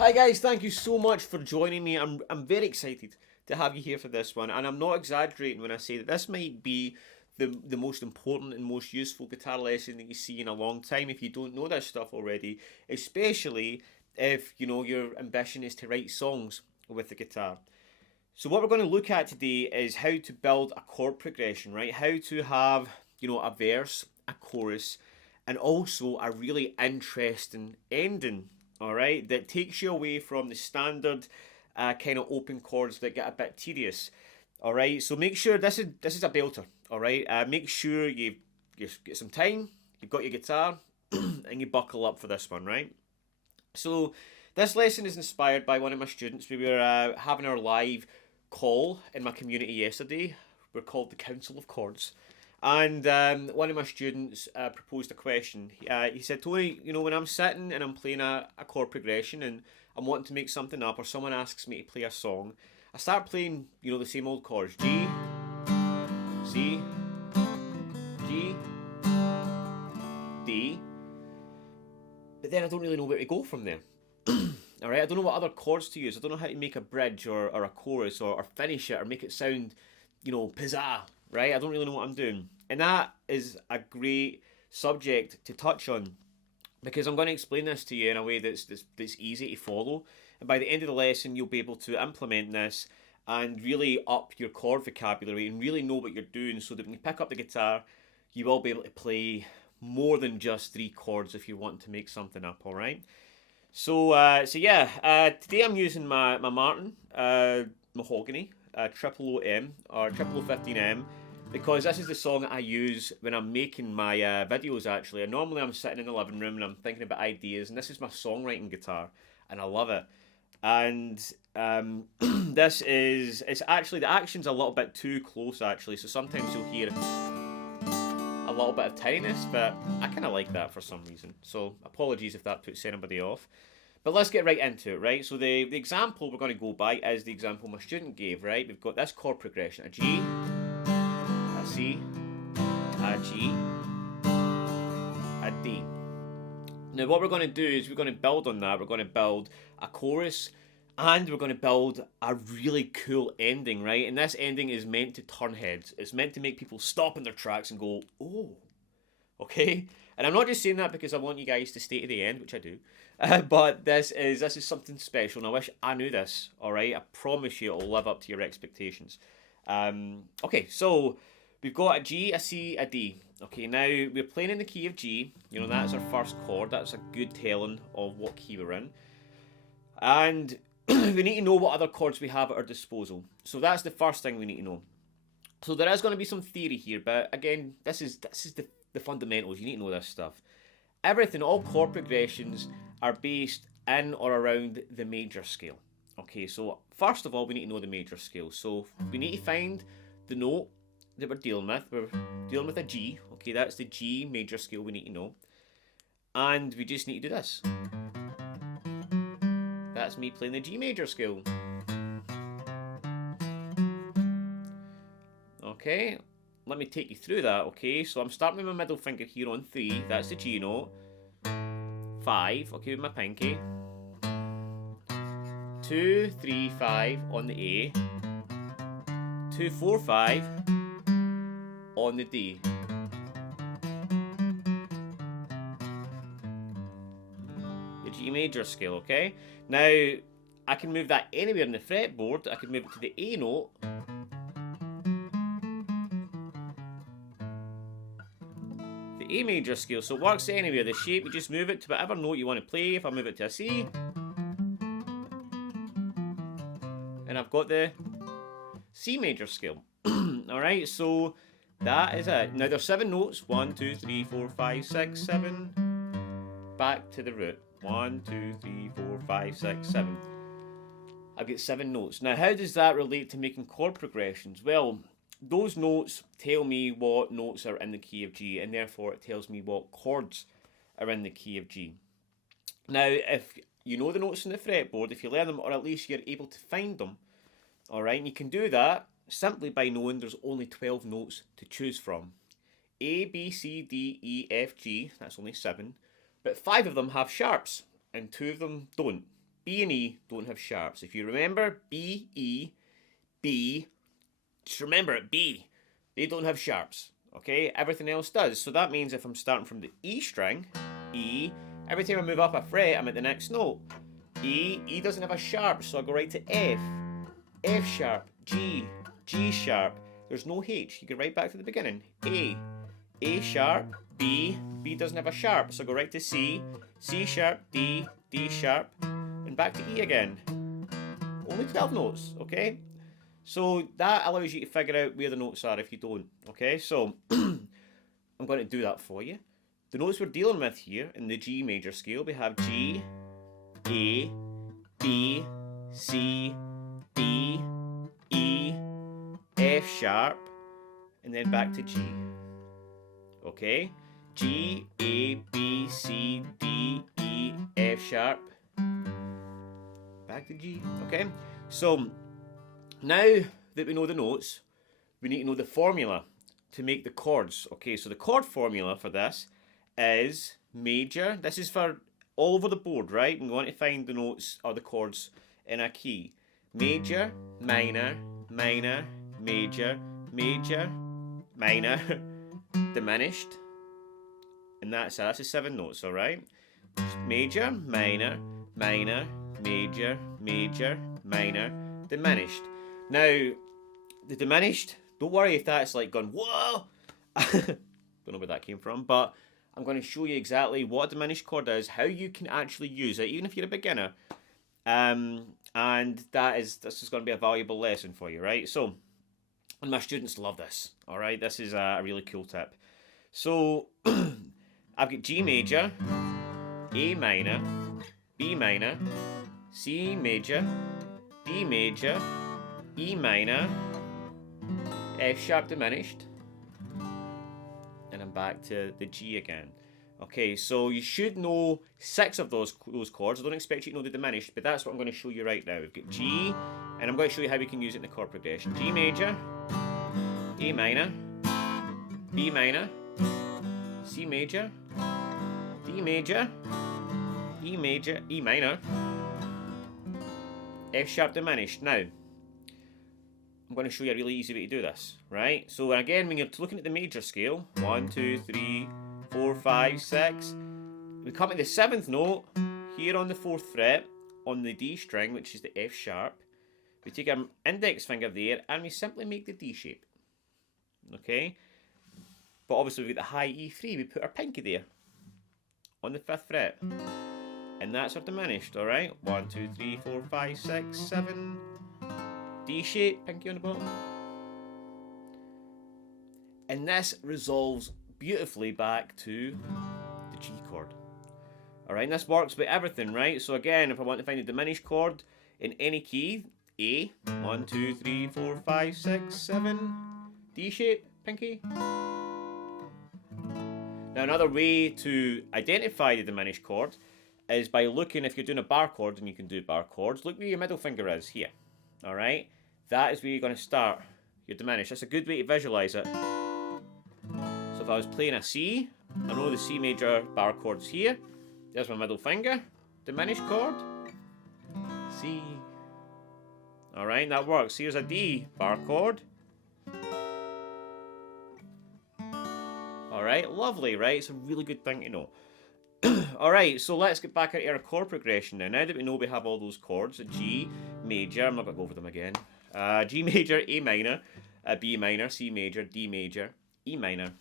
Hi guys, thank you so much for joining me. I'm very excited to have you here for this one, and I'm not exaggerating when I say that this might be the most important and most useful guitar lesson that you see in a long time if you don't know this stuff already, especially if you know your ambition is to write songs with the guitar. So what we're going to look at today is how to build a chord progression, right? How to have, a verse, a chorus, and also a really interesting ending, all right, that takes you away from the standard kind of open chords that get a bit tedious. All right, so make sure this is a belter. All right, make sure you get some time, you've got your guitar, and you buckle up for this one, right? So this lesson is inspired by one of my students. We were having our live call in my community yesterday. We're called the Council of Chords. And one of my students proposed a question. He said, Tony, when I'm sitting and I'm playing a chord progression and I'm wanting to make something up, or someone asks me to play a song, I start playing, the same old chords. G, C, G, D. But then I don't really know where to go from there. All right, I don't know what other chords to use. I don't know how to make a bridge or a chorus or finish it or make it sound, pizzazz, right? I don't really know what I'm doing. And that is a great subject to touch on because I'm going to explain this to you in a way that's easy to follow. And by the end of the lesson, you'll be able to implement this and really up your chord vocabulary and really know what you're doing so that when you pick up the guitar, you will be able to play more than just three chords if you want to make something up, all right? So yeah, today I'm using my Martin Mahogany Triple OM or Triple O15M because this is the song that I use when I'm making my videos actually. And normally I'm sitting in the living room and I'm thinking about ideas, and this is my songwriting guitar, and I love it. And it's actually, the action's a little bit too close actually, so sometimes you'll hear a little bit of tinniness, but I kind of like that for some reason. So apologies if that puts anybody off. But let's get right into it, right? So the example we're going to go by is the example my student gave, right? We've got this chord progression, a G, a C, a G, a D. Now what we're going to do is we're going to build on that. We're going to build a chorus and we're going to build a really cool ending, right? And this ending is meant to turn heads. It's meant to make people stop in their tracks and go, oh, okay? And I'm not just saying that because I want you guys to stay to the end, which I do. But this is something special, and I wish I knew this, all right? I promise you it'll live up to your expectations. Okay, so we've got a G, a C, a D. Okay, now we're playing in the key of G. That's our first chord. That's a good telling of what key we're in. And we need to know what other chords we have at our disposal. So that's the first thing we need to know. So there is going to be some theory here, but again, this is the fundamentals. You need to know this stuff. Everything, all chord progressions are based in or around the major scale. Okay, so first of all, we need to know the major scale. So we need to find the note that we're dealing with. We're dealing with a G. Okay, that's the G major scale we need to know. And we just need to do this. That's me playing the G major scale. Okay, let me take you through that, okay? So I'm starting with my middle finger here on 3, that's the G note. 5, okay, with my pinky. 2, 3, 5 on the A. 2, 4, 5 on the D. The G major scale, okay? Now, I can move that anywhere in the fretboard. I can move it to the A note. A major scale, so it works anywhere. The shape, you just move it to whatever note you want to play. If I move it to a C, and I've got the C major scale. Alright, so that is it. Now there's 7 notes. 1, 2, 3, 4, 5, 6, 7. Back to the root. 1, 2, 3, 4, 5, 6, 7. I've got 7 notes. Now how does that relate to making chord progressions? Well, those notes tell me what notes are in the key of G, and therefore it tells me what chords are in the key of G. Now, if you know the notes in the fretboard, if you learn them, or at least you're able to find them, alright, and you can do that simply by knowing there's only 12 notes to choose from. A, B, C, D, E, F, G, that's only 7, but 5 of them have sharps, and 2 of them don't. B and E don't have sharps. If you remember B, E, B, just remember it, B. They don't have sharps, okay? Everything else does. So that means if I'm starting from the E string, E, every time I move up a fret, I'm at the next note. E doesn't have a sharp, so I go right to F, F sharp, G, G sharp. There's no H. You go right back to the beginning. A sharp, B doesn't have a sharp, so I go right to C, C sharp, D sharp, and back to E again. Only 12 notes, okay? So that allows you to figure out where the notes are if you don't, okay? So I'm going to do that for you. The notes we're dealing with here in the G major scale, we have G, A, B, C, D, E, F sharp, and then back to G. Okay? G, A, B, C, D, E, F sharp, back to G. Okay? So now that we know the notes, we need to know the formula to make the chords. Okay, so the chord formula for this is major. This is for all over the board, right? We want to find the notes or the chords in a key. Major, minor, minor, major, major, minor, diminished. And that's the 7 notes, alright? Major, minor, minor, major, major, minor, diminished. Now, the diminished, don't worry if that's like gone, whoa! Don't know where that came from, but I'm going to show you exactly what a diminished chord is, how you can actually use it, even if you're a beginner. And this is going to be a valuable lesson for you, right? So, and my students love this, alright? This is a really cool tip. So, I've got G major, A minor, B minor, C major, D major, E minor, F sharp diminished, and I'm back to the G again. Okay, so you should know 6 of those chords. I don't expect you to know the diminished, but that's what I'm going to show you right now. We've got G, and I'm going to show you how we can use it in the chord progression. G major, A minor, B minor, C major, D major, E minor, F sharp diminished. Now, I'm going to show you a really easy way to do this, right? So again, when you're looking at the major scale, 1, 2, 3, 4, 5, 6, we come to the 7th note here on the 4th fret on the D string, which is the F sharp. We take our index finger there and we simply make the D shape, okay? But obviously we've got the high E3, we put our pinky there on the 5th fret. And that's our diminished, alright? 1, 2, 3, 4, 5, 6, 7. D shape, pinky on the bottom. And this resolves beautifully back to the G chord. Alright, and this works with everything, right? So again, if I want to find a diminished chord in any key, A, 1, 2, 3, 4, 5, 6, 7, D shape, pinky. Now another way to identify the diminished chord is by looking, if you're doing a bar chord, and you can do bar chords, look where your middle finger is, here. Alright? That is where you're going to start your diminished. That's a good way to visualise it. So if I was playing a C, I know the C major bar chord's here. There's my middle finger. Diminished chord. C. Alright, that works. Here's a D bar chord. Alright, lovely, right? It's a really good thing to know. Alright, so let's get back into our chord progression now. Now that we know we have all those chords, G major, I'm not going to go over them again. G major, A minor, B minor, C major, D major, E minor,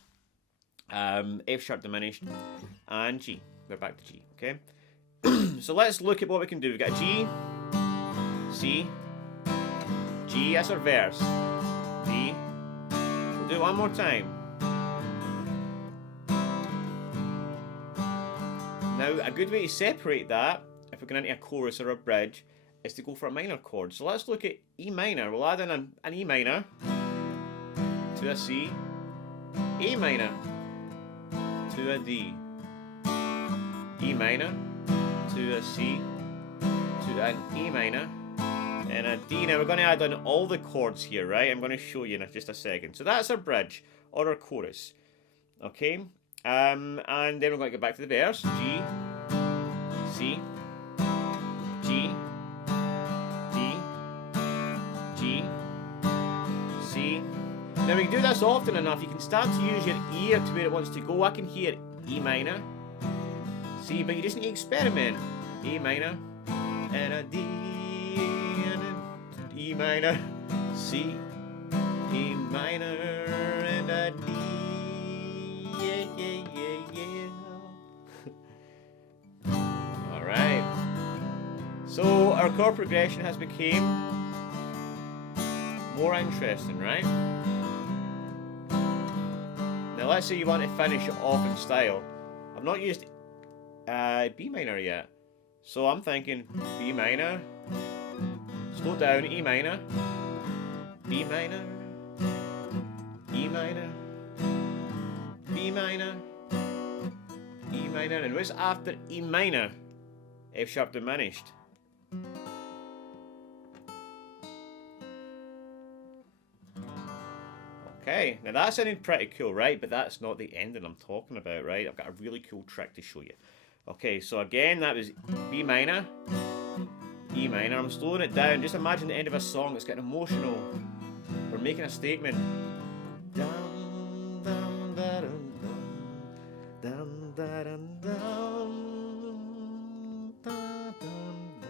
F sharp diminished, and G. We're back to G, okay? So let's look at what we can do. We've got G, C, G, that's our verse, D. We'll do it one more time. Now, a good way to separate that, if we're going into a chorus or a bridge, is to go for a minor chord. So let's look at E minor. We'll add in an E minor to a C, A minor to a D, E minor to a C to an E minor and a D. Now we're going to add in all the chords here, right? I'm going to show you in just a second. So that's our bridge or our chorus, okay? And then we're going to get back to the verse. G, C, G, Now when you do this often enough, you can start to use your ear to where it wants to go. I can hear E minor, C, but you just need to experiment. A minor, and a D, and a E minor, C, E minor, and a D, yeah, yeah, yeah, yeah. Alright. So our chord progression has become more interesting, right? Now let's say you want to finish it off in style. I've not used B minor yet. So I'm thinking B minor, slow down, E minor, B minor, E minor, B minor, E minor, and what's after E minor? F sharp diminished. Okay, now that sounded pretty cool, right? But that's not the ending I'm talking about, right? I've got a really cool trick to show you. Okay, so again, that was B minor, E minor. I'm slowing it down. Just imagine the end of a song that's getting emotional. We're making a statement. Dum, dum, da, dum, dum, da, dum, dum, da, dum,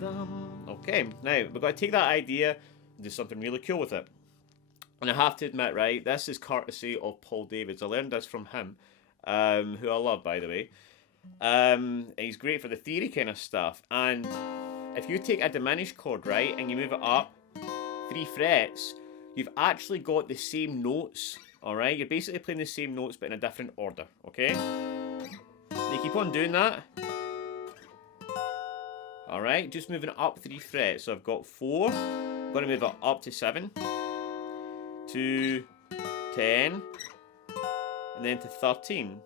dum. Okay, now we've got to take that idea and do something really cool with it. And I have to admit, right, this is courtesy of Paul Davids. I learned this from him. Who I love, by the way. He's great for the theory kind of stuff. And if you take a diminished chord, right, and you move it up 3 frets, you've actually got the same notes, alright? You're basically playing the same notes but in a different order, okay? You keep on doing that. Alright, just moving it up 3 frets. So I've got 4, I'm going to move it up to 7, to 10, and then to 13.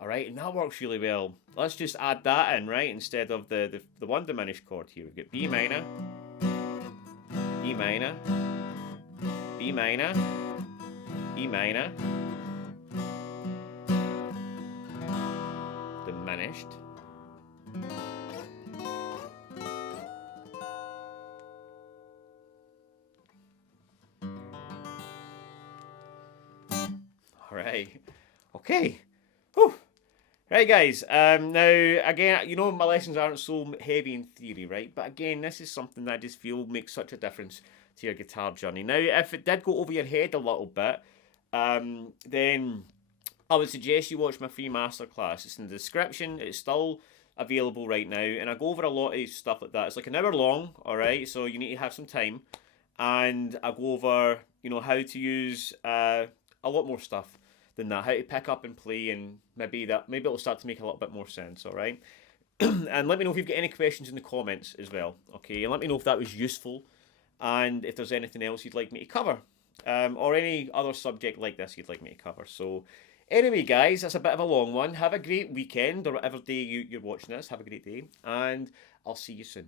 Alright, and that works really well. Let's just add that in, right, instead of the one diminished chord here. We've got B minor, E minor, B minor, E minor, diminished, alright, okay. Whew. Right, guys. Now, again, you know my lessons aren't so heavy in theory, right? But again, this is something that I just feel makes such a difference to your guitar journey. Now, if it did go over your head a little bit, then I would suggest you watch my free masterclass. It's in the description. It's still available right now, and I go over a lot of stuff like that. It's like an hour long, all right? So you need to have some time, and I go over, you know, how to use a lot more stuff than that, how to pick up and play, and maybe it'll start to make a little bit more sense, all right? And let me know if you've got any questions in the comments as well, okay? And let me know if that was useful, and if there's anything else you'd like me to cover, or any other subject like this you'd like me to cover. So anyway, guys, that's a bit of a long one. Have a great weekend, or whatever day you're watching this. Have a great day, and I'll see you soon.